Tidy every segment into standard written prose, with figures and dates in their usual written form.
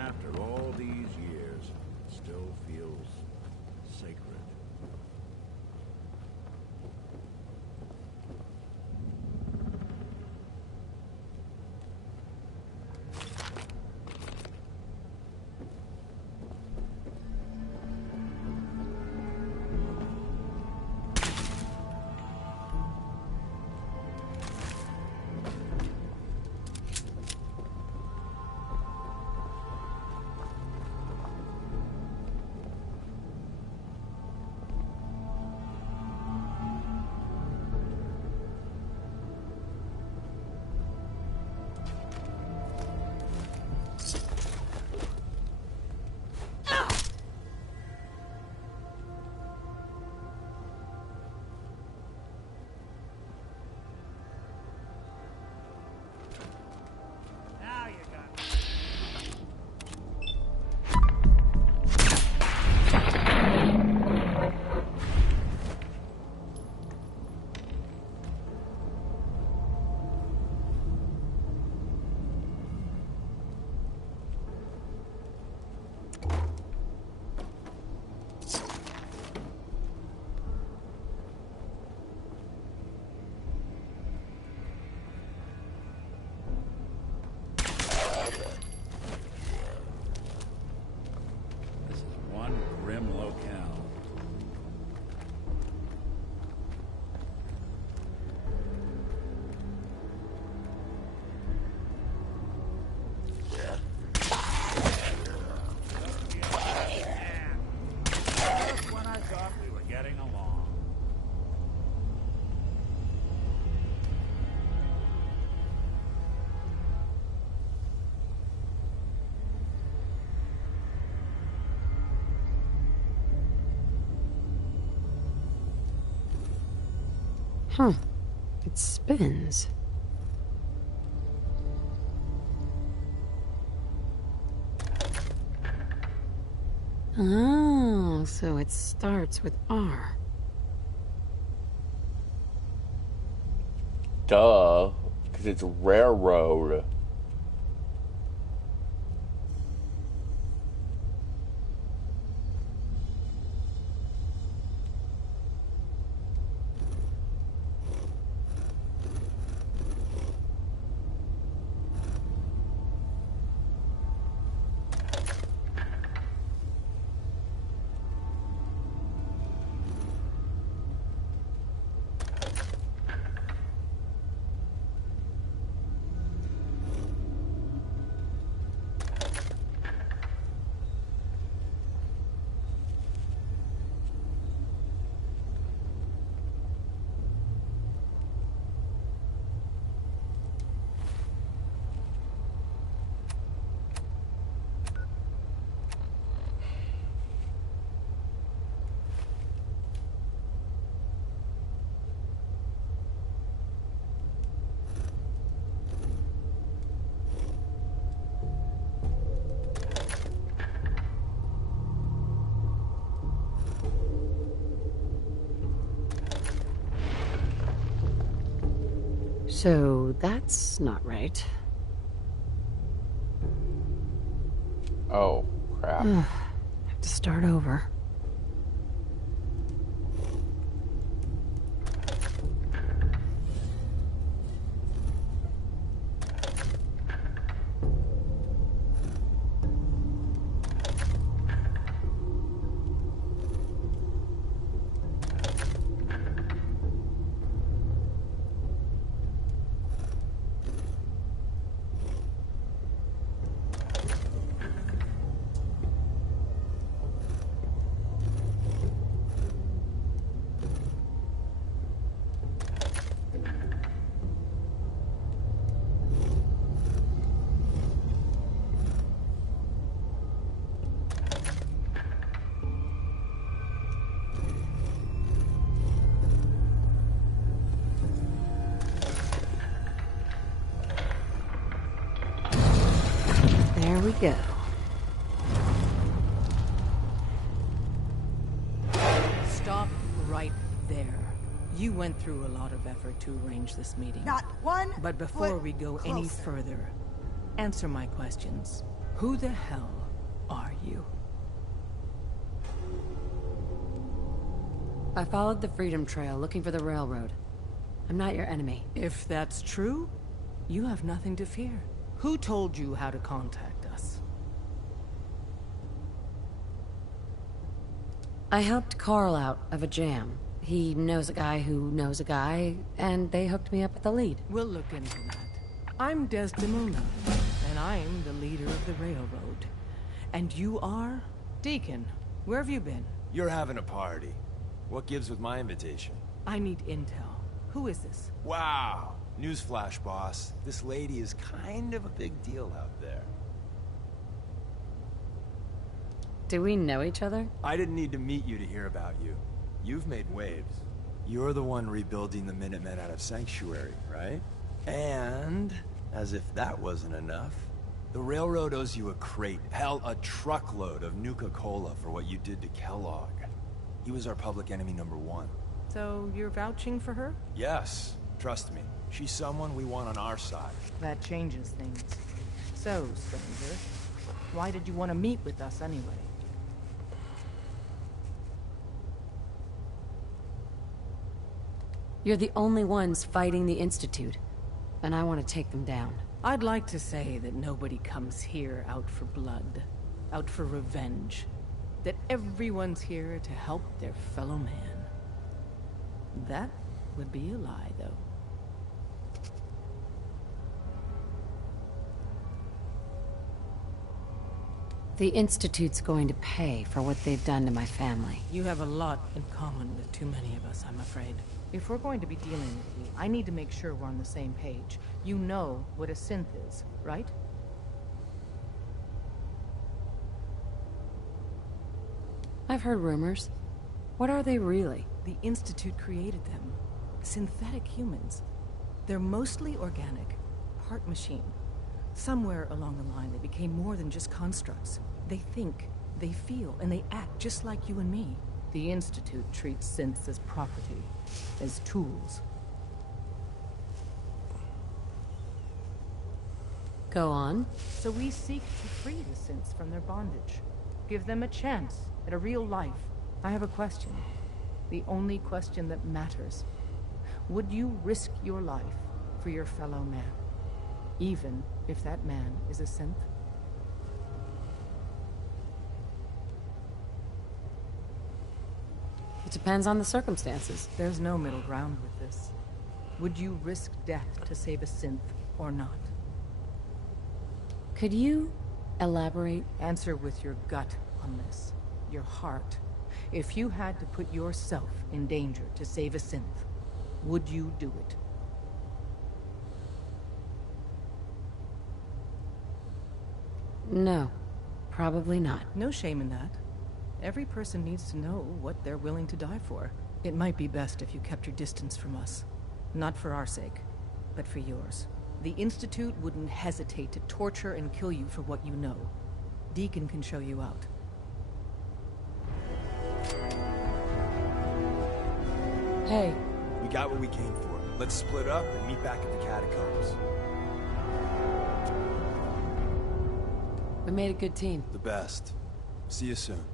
after all these years, it still feels sacred. Huh. It spins. Oh, so it starts with R. Duh, because it's railroad. So that's not right. Oh, crap. Have to start over. There we go. Stop right there. You went through a lot of effort to arrange this meeting. Not one But before foot we go closer. any further, answer my questions. Who the hell are you? I followed the Freedom Trail looking for the railroad. I'm not your enemy. If that's true, you have nothing to fear. Who told you how to contact us? I helped Carl out of a jam. He knows a guy who knows a guy, and they hooked me up with the lead. We'll look into that. I'm Desdemona, and I'm the leader of the railroad. And you are? Deacon, where have you been? You're having a party. What gives with my invitation? I need intel. Who is this? Wow! Newsflash, boss. This lady is kind of a big deal out there. Do we know each other? I didn't need to meet you to hear about you. You've made waves. You're the one rebuilding the Minutemen out of Sanctuary, right? And, as if that wasn't enough, the railroad owes you a crate, hell, a truckload of Nuka-Cola for what you did to Kellogg. He was our public enemy #1. So you're vouching for her? Yes, trust me. She's someone we want on our side. That changes things. So, stranger, why did you want to meet with us anyway? You're the only ones fighting the Institute, and I want to take them down. I'd like to say that nobody comes here out for blood, out for revenge. That everyone's here to help their fellow man. That would be a lie, though. The Institute's going to pay for what they've done to my family. You have a lot in common with too many of us, I'm afraid. If we're going to be dealing with you, I need to make sure we're on the same page. You know what a synth is, right? I've heard rumors. What are they really? The Institute created them. Synthetic humans. They're mostly organic, part machine. Somewhere along the line, they became more than just constructs. They think, they feel, and they act just like you and me. The Institute treats synths as property, as tools. Go on. So we seek to free the synths from their bondage. Give them a chance at a real life. I have a question. The only question that matters. Would you risk your life for your fellow man? Even if that man is a synth? It depends on the circumstances. There's no middle ground with this. Would you risk death to save a synth or not? Could you elaborate? Answer with your gut on this. Your heart. If you had to put yourself in danger to save a synth, would you do it? No, probably not. No shame in that. Every person needs to know what they're willing to die for. It might be best if you kept your distance from us. Not for our sake, but for yours. The Institute wouldn't hesitate to torture and kill you for what you know. Deacon can show you out. Hey, We got what we came for. Let's split up and meet back at the catacombs. we made a good team. The best. See you soon.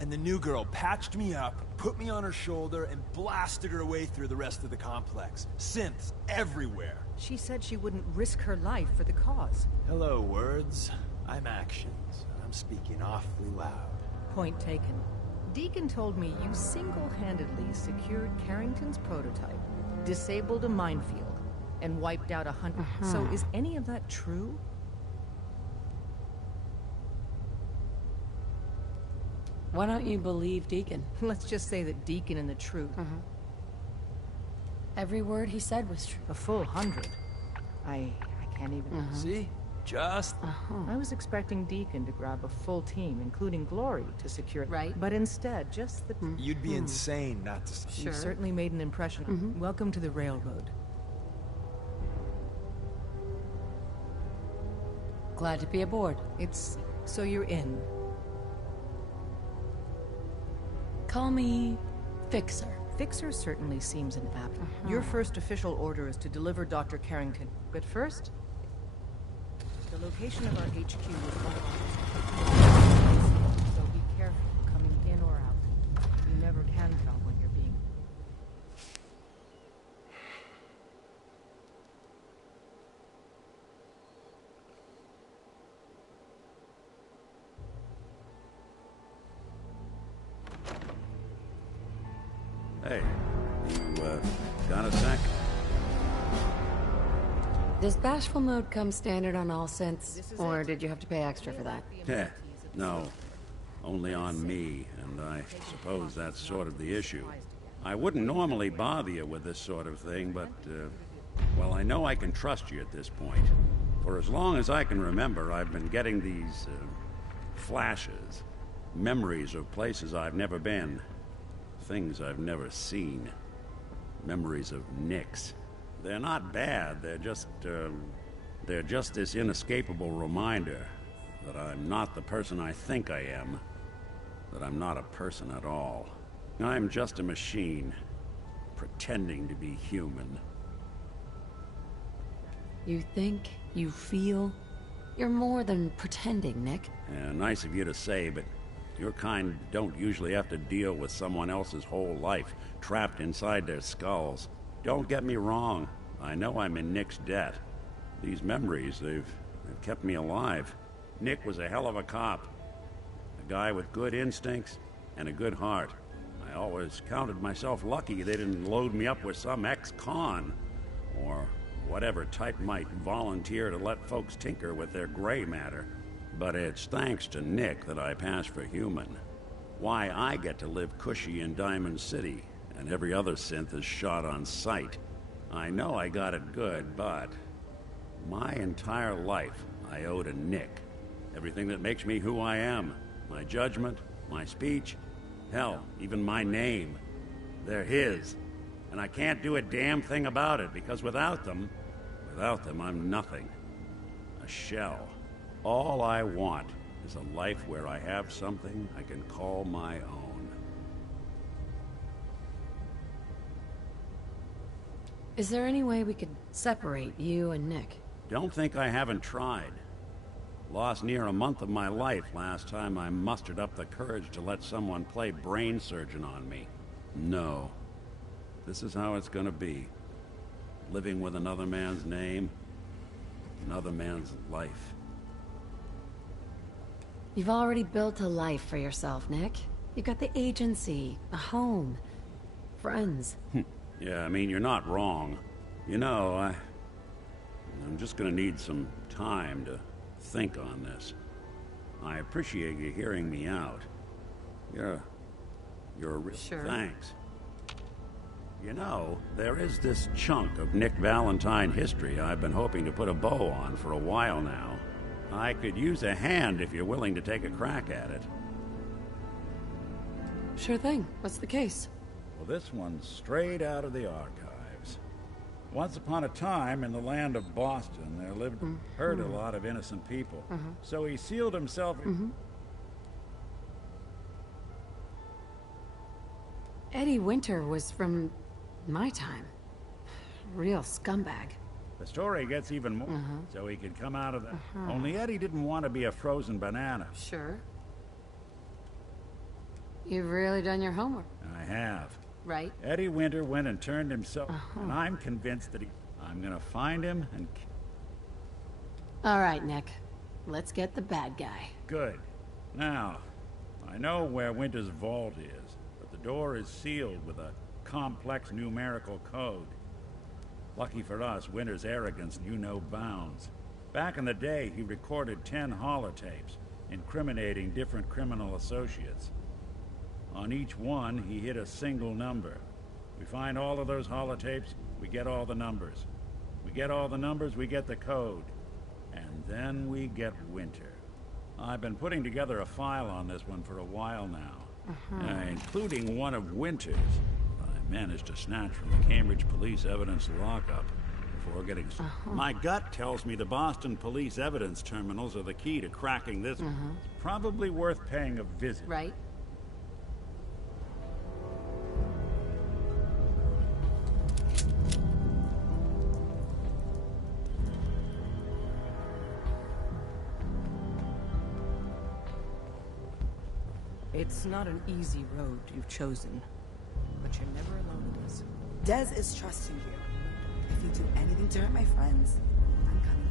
And the new girl patched me up, put me on her shoulder, and blasted her way through the rest of the complex. Synths everywhere. She said she wouldn't risk her life for the cause. Hello, words. I'm actions, and I'm speaking awfully loud. Point taken. Deacon told me you single-handedly secured Carrington's prototype, disabled a minefield, and wiped out 100. So is any of that true? Why don't you believe Deacon? Let's just say that Deacon and the truth. Every word he said was true. A full 100. I can't even... See? Just... I was expecting Deacon to grab a full team, including Glory, to secure it. Right. But instead, just the... You'd be insane not to... You certainly made an impression. Welcome to the railroad. Glad to be aboard. It's... so you're in. Call me Fixer. Fixer certainly seems an apt. Your first official order is to deliver Dr. Carrington. But first, The location of our HQ is unknown, so be careful coming in or out. You never can tell when you're being... Hey, you, got a sec? Does bashful mode come standard on all synths, or did you have to pay extra for that? Yeah, no. Only on me, and I suppose that's sort of the issue. I wouldn't normally bother you with this sort of thing, but, well, I know I can trust you at this point. For as long as I can remember, I've been getting these, flashes. Memories of places I've never been. Things I've never seen. Memories of Nix. They're not bad, they're just this inescapable reminder that I'm not the person I think I am, that I'm not a person at all. I'm just a machine, pretending to be human. You think, you feel, you're more than pretending, Nick. Yeah, nice of you to say, but your kind don't usually have to deal with someone else's whole life trapped inside their skulls. Don't get me wrong. I know I'm in Nick's debt. These memories, they've kept me alive. Nick was a hell of a cop. A guy with good instincts and a good heart. I always counted myself lucky they didn't load me up with some ex-con. Or whatever type might volunteer to let folks tinker with their gray matter. But it's thanks to Nick that I pass for human. Why I get to live cushy in Diamond City, and every other synth is shot on sight. I know I got it good, but my entire life I owe to Nick. Everything that makes me who I am. My judgment, my speech, hell, even my name. They're his. And I can't do a damn thing about it, because without them, I'm nothing. A shell. All I want is a life where I have something I can call my own. Is there any way we could separate you and Nick? Don't think I haven't tried. Lost near a month of my life last time I mustered up the courage to let someone play brain surgeon on me. No. This is how it's gonna be. Living with another man's name, another man's life. You've already built a life for yourself, Nick. You've got the agency, a home, friends. Yeah, I mean, you're not wrong. You know, I'm just gonna need some time to think on this. I appreciate you hearing me out. You're a real... Sure. Thanks. You know, there is this chunk of Nick Valentine history I've been hoping to put a bow on for a while now. I could use a hand if you're willing to take a crack at it. Sure thing. What's the case? Well, this one's straight out of the archives. Once upon a time, in the land of Boston, there lived hurt a lot of innocent people. So he sealed himself... Eddie Winter was from my time. Real scumbag. The story gets even more, so he could come out of the... Only Eddie didn't want to be a frozen banana. Sure. You've really done your homework. I have. Right? Eddie Winter went and turned himself, and I'm convinced that I'm gonna find him and... All right, Nick. Let's get the bad guy. Good. Now, I know where Winter's vault is, but the door is sealed with a complex numerical code. Lucky for us, Winter's arrogance knew no bounds. Back in the day, he recorded 10 holotapes, incriminating different criminal associates. On each one, he hit a single number. We find all of those holotapes, we get all the numbers. We get all the numbers, we get the code. And then we get Winter. I've been putting together a file on this one for a while now, including one of Winter's. I managed to snatch from the Cambridge Police Evidence lockup before getting... My gut tells me the Boston Police Evidence terminals are the key to cracking this. It's probably worth paying a visit. Right? It's not an easy road you've chosen, but you're never alone in this. Des is trusting you. If you do anything to hurt my friends, I'm coming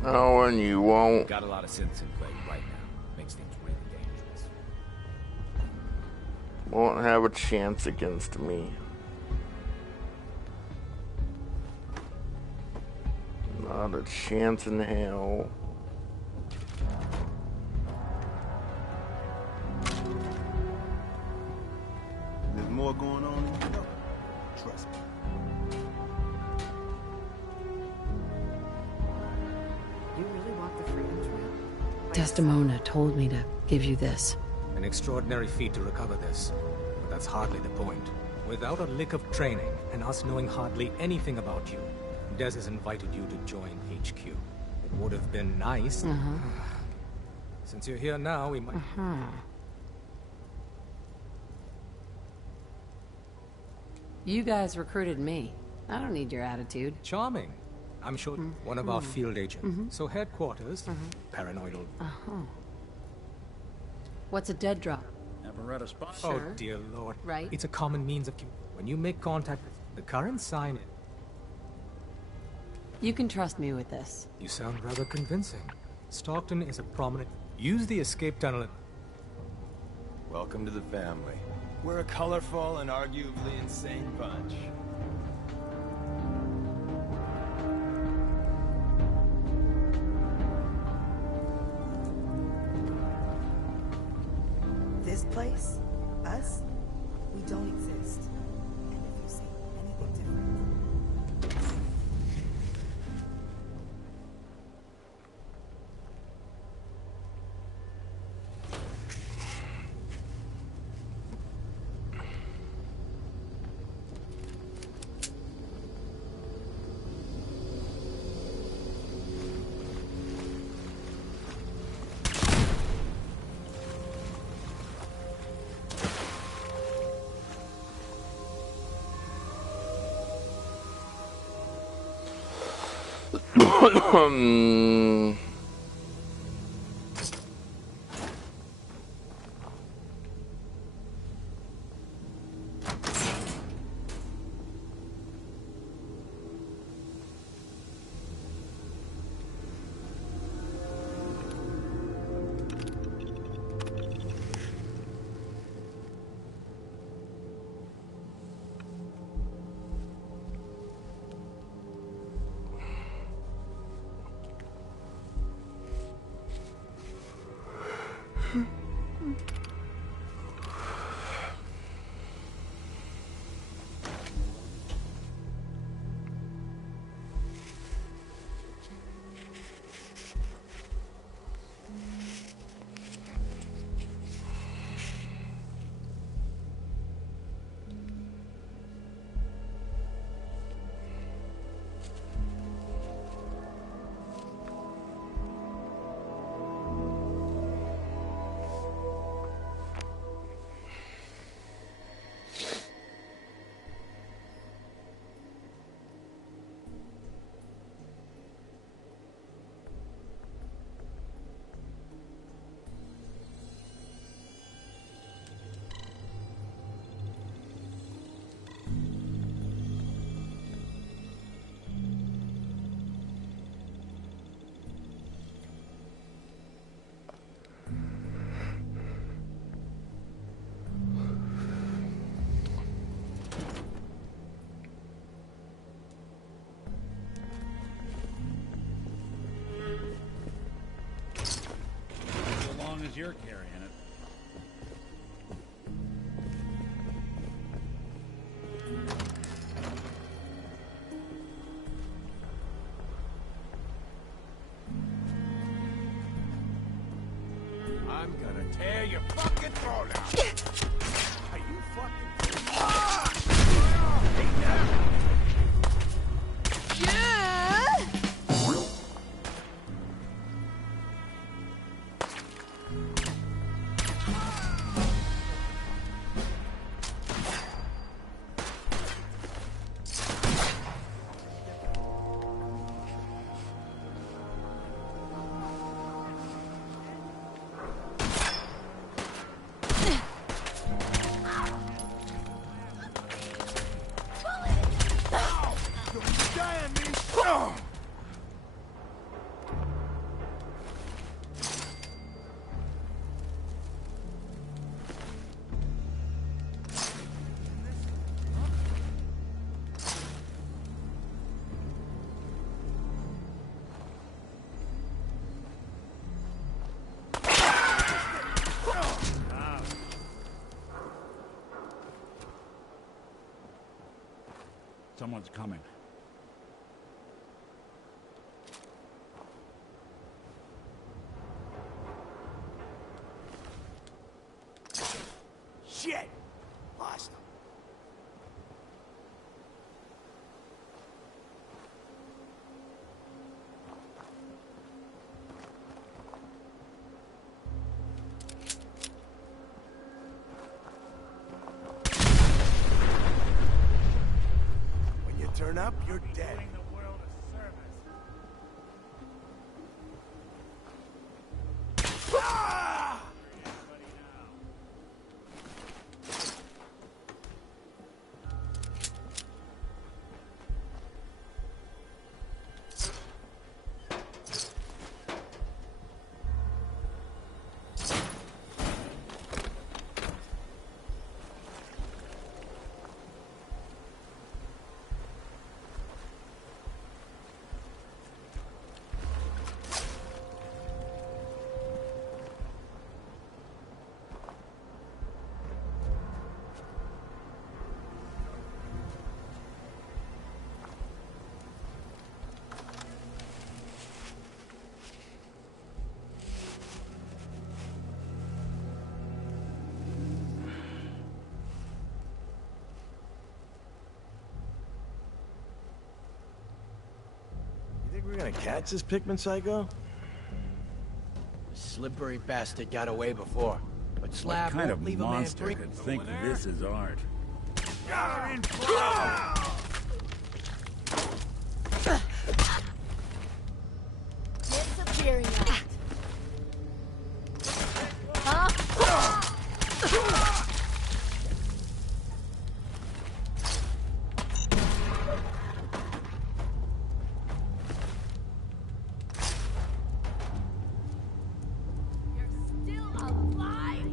for you. Oh, and you won't. Got a lot of synths in play right now. Makes things really dangerous. Won't have a chance against me. Not a chance in hell. There's more going on than you know. Trust me. You really walk the Freedom Trail? Desdemona told me to give you this. An extraordinary feat to recover this, but that's hardly the point. Without a lick of training, and us knowing hardly anything about you, Des has invited you to join HQ. It would have been nice. Since you're here now, we might... You guys recruited me. I don't need your attitude. Charming. I'm sure one of our field agents. So headquarters, paranoidal. What's a dead drop? Never read a spot. Oh Sure. dear lord. Right. It's a common means of... When you make contact with the current sign... You can trust me with this. You sound rather convincing. Stockton is a prominent... Use the escape tunnel... Welcome to the family. We're a colorful and arguably insane bunch. This place, us, we don't exist. And if you say anything different... As you're carrying it. I'm gonna tear your fucking throat out. Are you fucking... Someone's coming. Shit! Lost him. When you turn up, you're dead. We're gonna catch this Pikmin psycho? The slippery bastard got away before. But What Slab kind won't of leave a man monster free. could think this is art? Disappearing act. Huh? You're still alive?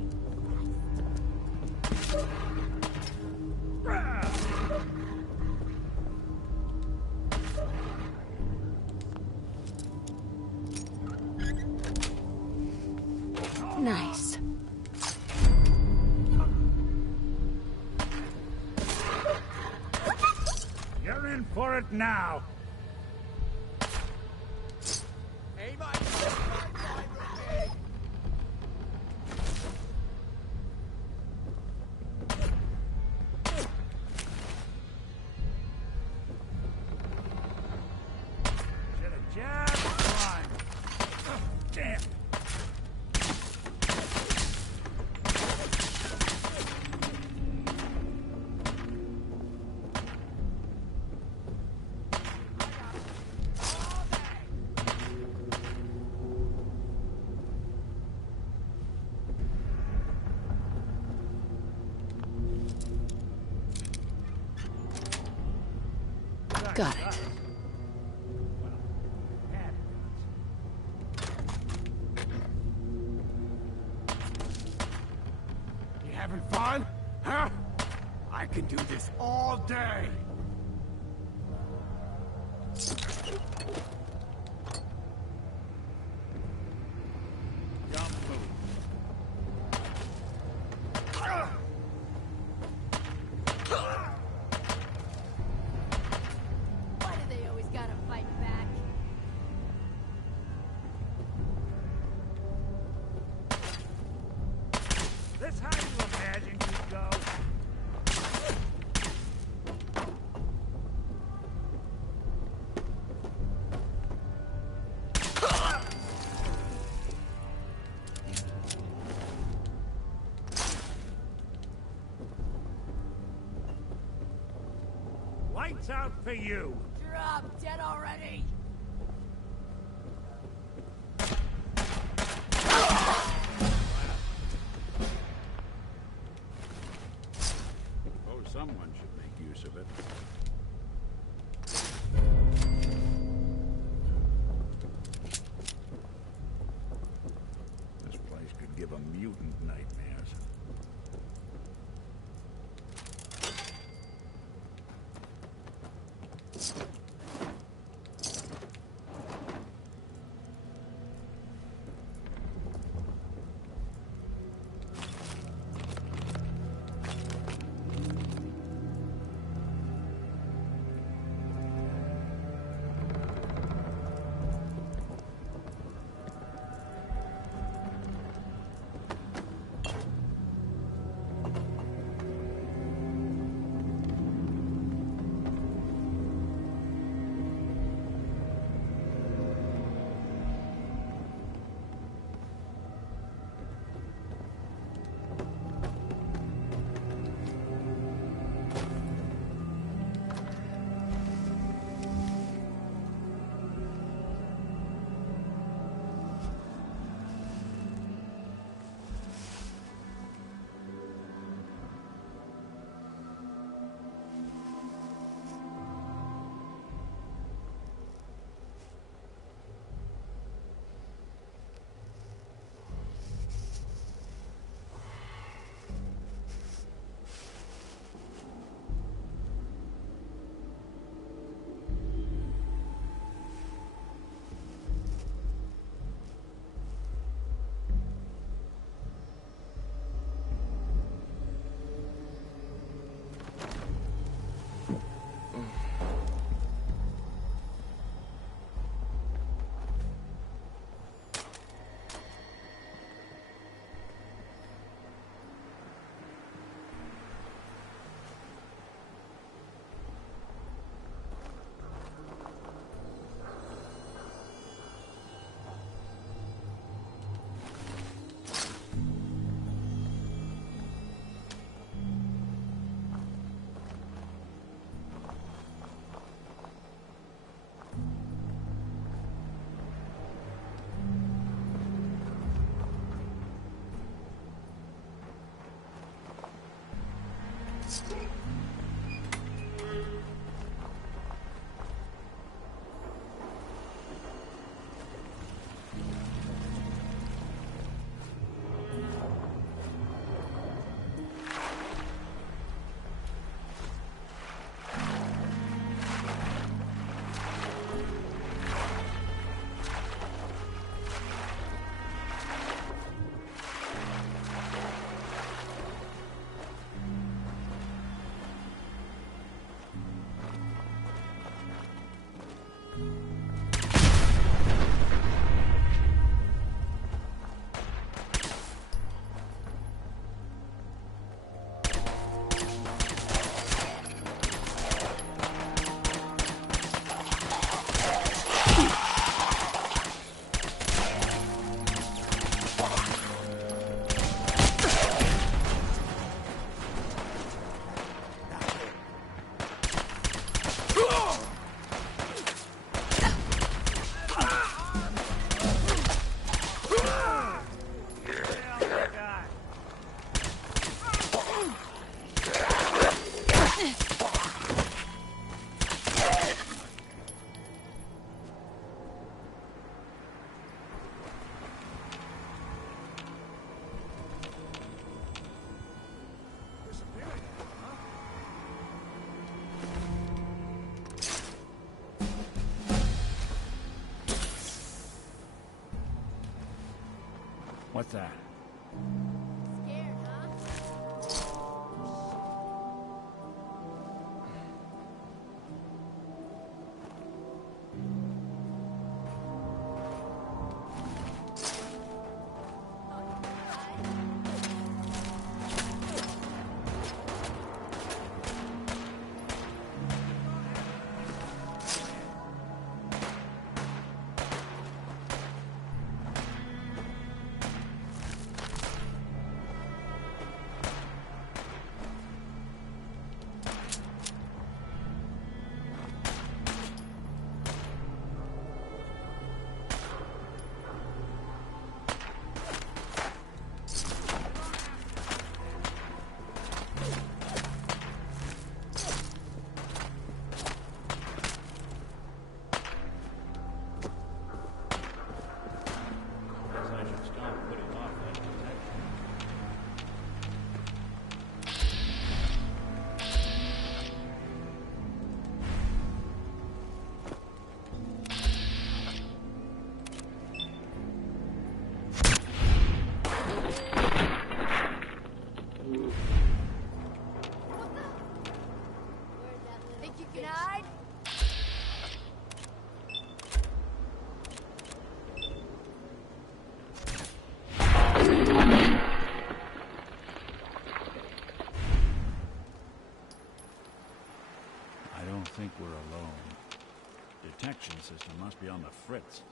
Nice. You're in for it now. Should've just run. Damn. Got it. You having fun? Huh? I can do this all day. Jump move. Why do they always gotta fight back? This how you imagine you go? Lights out for you. Drop dead already. Oh, someone should make use of it. This place could give a mutant nightmares. What's that? Scared, huh? Think you can hide? I don't think we're alone. Detection system must be on the fritz.